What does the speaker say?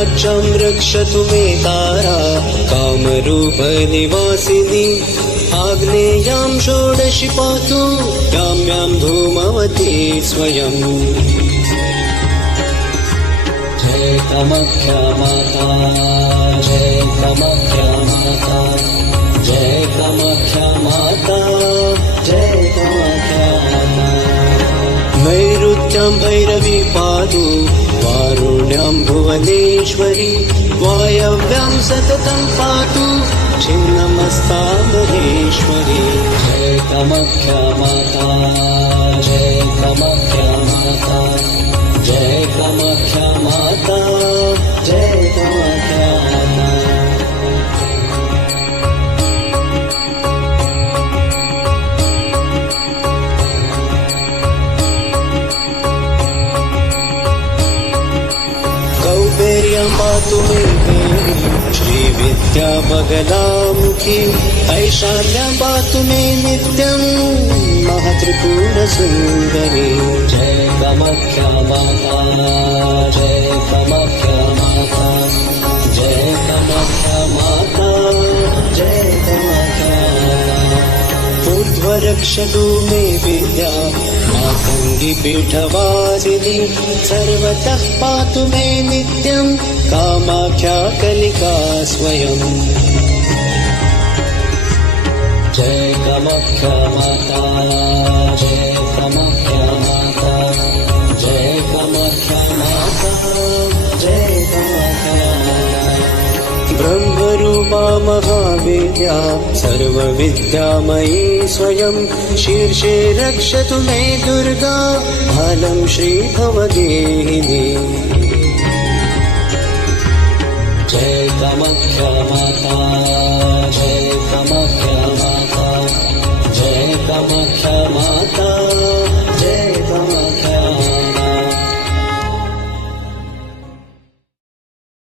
राज्यं रक्षतु मे तारा कामरूपनिवासिनी आग्नेयां षोडशी पातु यां यां धूमवती स्वयं जय कामाख्या माता जय कामाख्या माता जय कामाख्या माता जय कामाख्या माता नैऋत्यां भैरवी पातु वारुण्यां भुवनेश्वरी वायव्यां सततं पातु छिन्नमस्ता महेश्वरी जय कामाख्या माता जय कामाख्या माता जय कामाख्या माता जय कामाख्या माता कौबेर्यां पातु मे देवी श्रीविद्या बगलामुखी ऐशान्यां पातु मे नित्यं महात्रिपुरसुन्दरी जय कामाख्या माता जय कामाख्या माता जय कामाख्या माता जय कामाख्या ऊर्ध्वरक्षतु मे विद्या मातङ्गी पीठवासिनी सर्वतः पातु मे नित्यं कामाख्या कलिका स्वयं जय कामाख्या माता जय कामाख्या माता जय कामाख्या माता जय कामाख्या ब्रह्मरूपा महाविद्या सर्वविद्यामयी स्वयं शीर्षे रक्षतु मे दुर्गा भालं श्रीभवदेहिनी जय कामाख्या माता